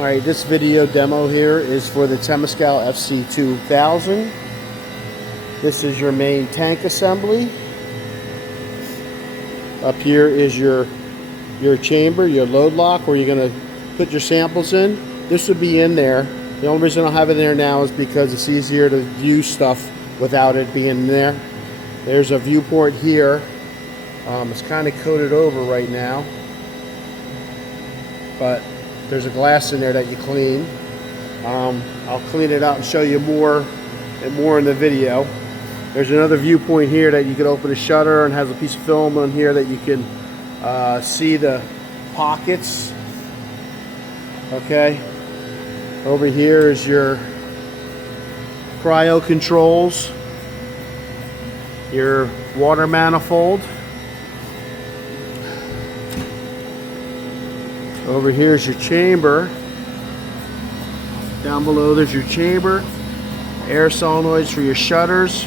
Alright, this video demo here is for the Temescal FC2000. This is your main tank assembly. Up here is your chamber, your load lock, where you're going to put your samples in. This would be in there. The only reason I have it in there now is because it's easier to view stuff without it being in there. There's a viewport here. It's kind of coated over right now, but there's a glass in there that you clean. I'll clean it out and show you more in the video. There's another viewpoint here that you can open a shutter and has a piece of film on here that you can see the pockets. Okay. Over here is your cryo controls, your water manifold. Over here is your chamber. Down below there's your chamber, air solenoids for your shutters,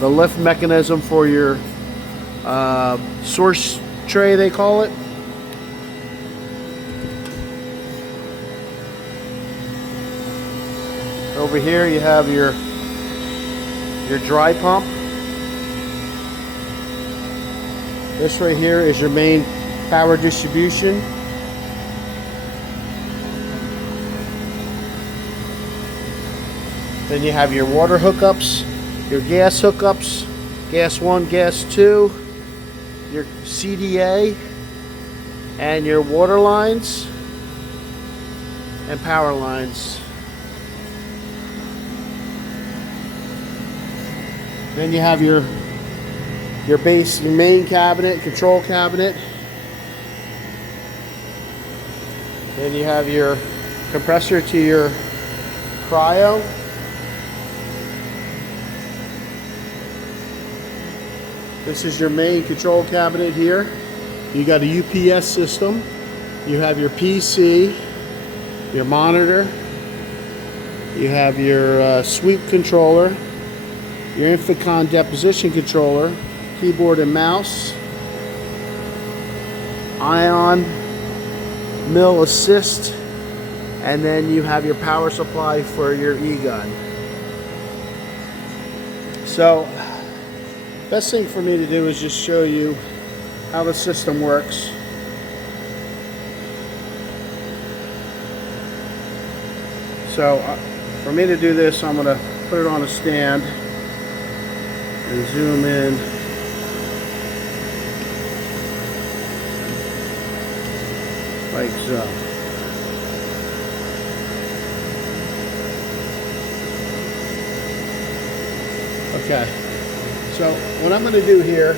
the lift mechanism for your source tray, they call it. Over here you have your dry pump. This right here is your main power distribution. Then you have your water hookups, your gas hookups, gas 1, gas 2, your CDA, and your water lines and power lines. Then you have your base, your main cabinet, control cabinet. Then you have your compressor to your cryo. This is your main control cabinet here. You got a UPS system. You have your PC, your monitor. You have your sweep controller, your Egun deposition controller, keyboard and mouse, ion mill assist, and then you have your power supply for your Egun. So best thing for me to do is just show you how the system works. So for me to do this, I'm going to put it on a stand and zoom in. Like so. Okay, so what I'm going to do here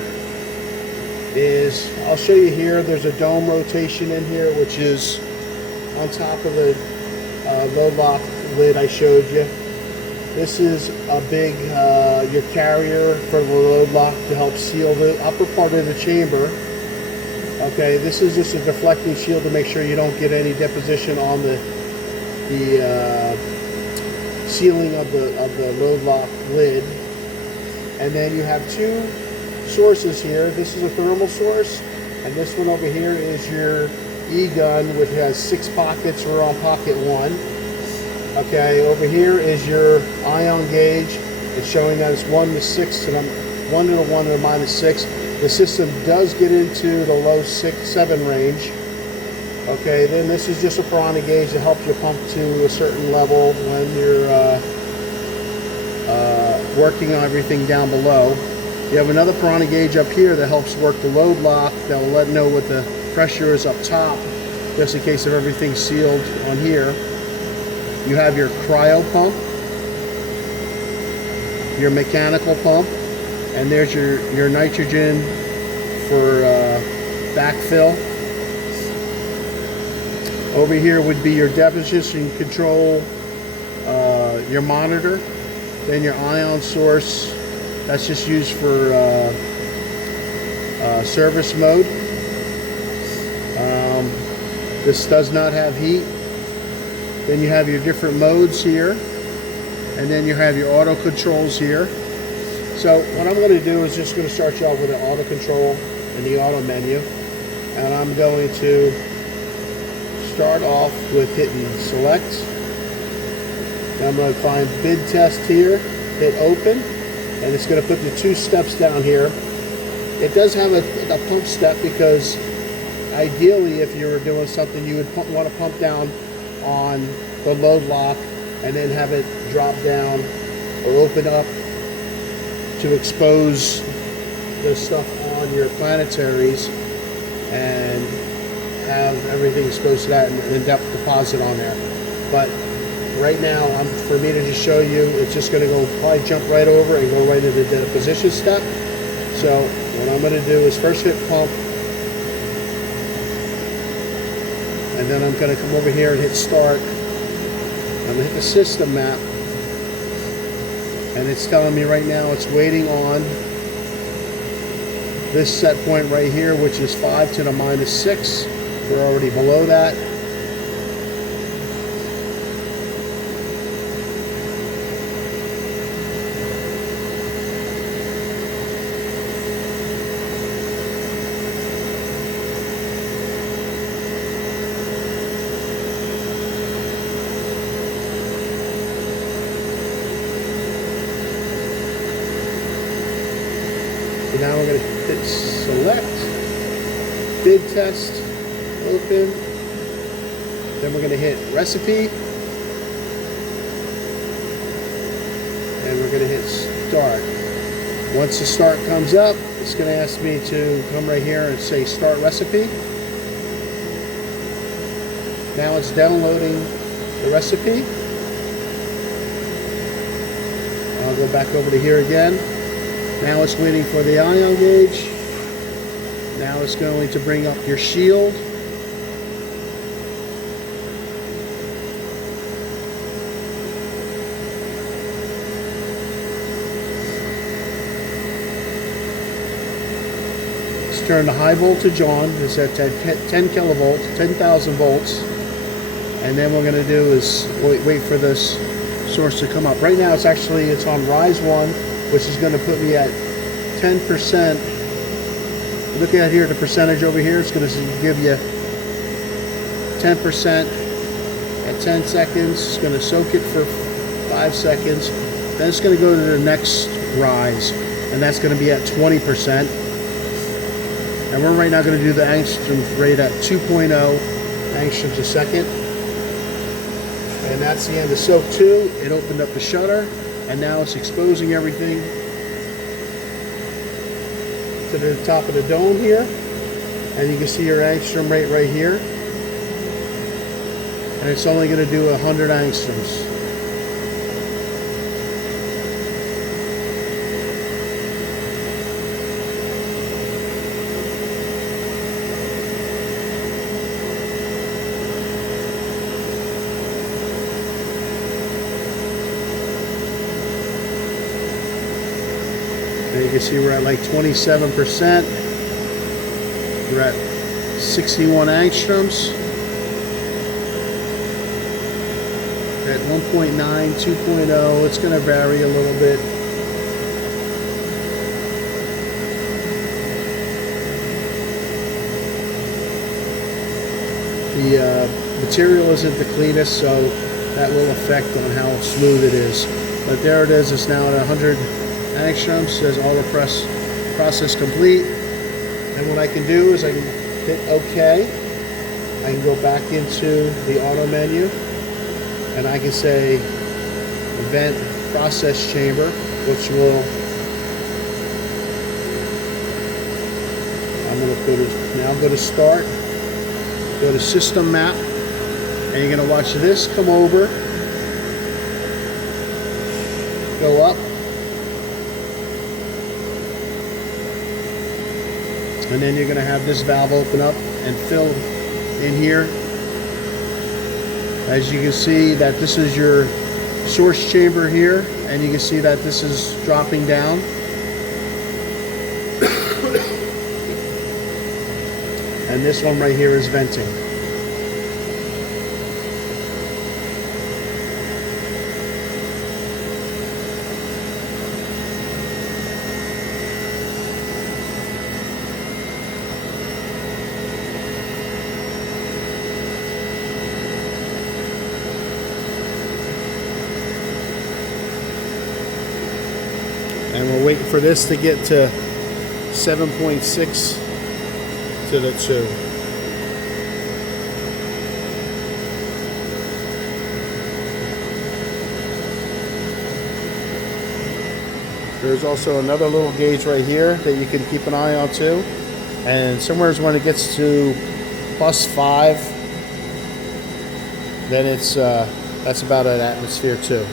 is I'll show you here. There's a dome rotation in here, which is on top of the load lock lid I showed you. This is a big your carrier for the load lock to help seal the upper part of the chamber. Okay, this is just a deflecting shield to make sure you don't get any deposition on the sealing of the load lock lid. And then you have two sources here. This is a thermal source, and this one over here is your Egun, which has 6 pockets. We're on pocket 1. Okay, over here is your ion gauge. It's showing that it's 1 to 6, and I'm 1 to the 1 to the -6. The system does get into the low 6-7 range. Okay, then this is just a piranha gauge to help you pump to a certain level when you're working on everything down below. You have another piranha gauge up here that helps work the load lock, that will let know what the pressure is up top, just in case of everything's sealed on here. You have your cryo pump, your mechanical pump, and there's your nitrogen for backfill. Over here would be your deposition control, your monitor, then your ion source. That's just used for service mode. This does not have heat. Then you have your different modes here, and then you have your auto controls here. So what I'm going to do is just going to start you off with the auto control and the auto menu, and I'm going to start off with hitting select. Now I'm going to find bid test here, hit open, and it's going to put the 2 steps down here. It does have a pump step because ideally if you were doing something you would want to pump down on the load lock and then have it drop down or open up to expose the stuff on your planetaries and have everything exposed to that and then depth deposit on there. But right now, for me to just show you, it's just going to go probably jump right over and go right into the deposition step. So what I'm going to do is first hit pump, and then I'm going to come over here and hit start. I'm going to hit the system map, and it's telling me right now it's waiting on this set point right here, which is 5 to the -6. We're already below that. So now we're going to hit select, bid test, open, then we're going to hit recipe, and we're going to hit start. Once the start comes up, it's going to ask me to come right here and say start recipe. Now it's downloading the recipe. I'll go back over to here again. Now it's waiting for the ion gauge. Now it's going to bring up your shield. Let's turn the high voltage on. It's at 10 kilovolts, 10,000 volts. And then what we're going to do is wait for this source to come up. Right now it's on rise 1, which is going to put me at 10%. Look at here, the percentage over here. It's going to give you 10% at 10 seconds. It's going to soak it for 5 seconds. Then it's going to go to the next rise, and that's going to be at 20%. And we're right now going to do the angstrom rate at 2.0 angstroms a second. And that's the end of soak 2. It opened up the shutter, and now it's exposing everything to the top of the dome here, and you can see your angstrom rate right here, and it's only going to do 100 angstroms. And you can see we're at like 27%. We're at 61 angstroms. At 1.9, 2.0, it's going to vary a little bit. The material isn't the cleanest, so that will affect on how smooth it is. But there it is. It's now at 100 angstroms. Says all the process complete. And what I can do is I can hit OK. I can go back into the auto menu, and I can say event process chamber, which will, I'm going to now go to start, go to system map, and you're going to watch this come over, go up, and then you're going to have this valve open up and fill in here. As you can see that this is your source chamber here, and you can see that this is dropping down. And this one right here is venting. waiting for this to get to 7.6 to the 2. There's also another little gauge right here that you can keep an eye on too. And somewhere when it gets to +5, then it's that's about an atmosphere too.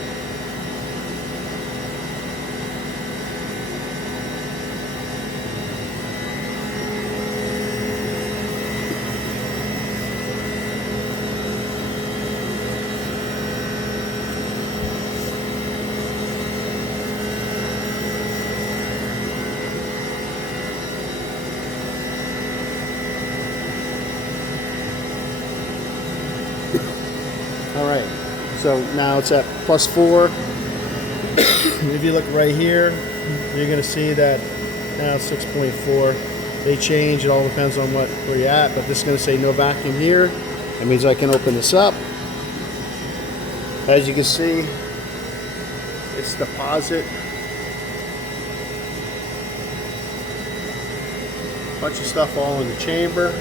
All right, so now it's at +4. If you look right here, you're gonna see that now it's 6.4. They change, it all depends on where you're at, but this is gonna say no vacuum here. That means I can open this up. As you can see, it's deposit. Bunch of stuff all in the chamber.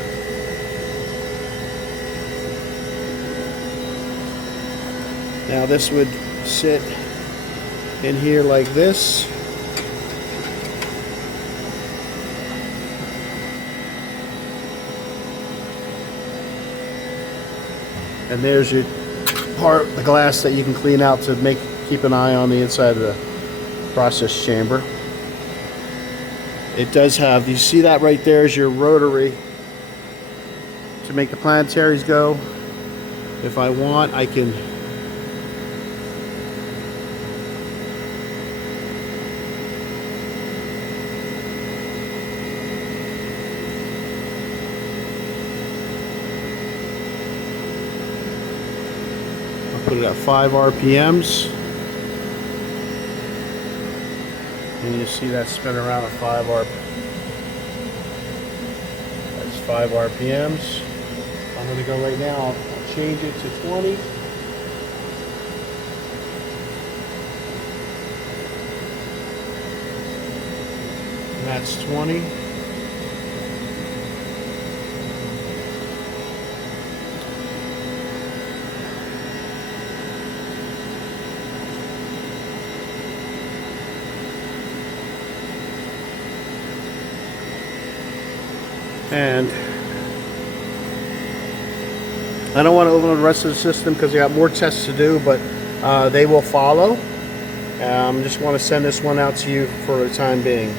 Now this would sit in here like this. And there's your part, the glass that you can clean out to keep an eye on the inside of the process chamber. It does have, you see that right there is your rotary to make the planetaries go. If I want, I can put it at 5 RPMs, and you see that spin around at 5 That's 5 RPMs. I'm going to go right now. I'll change it to 20. And that's 20. And I don't want to open the rest of the system because I got more tests to do, but they will follow. Just want to send this one out to you for the time being.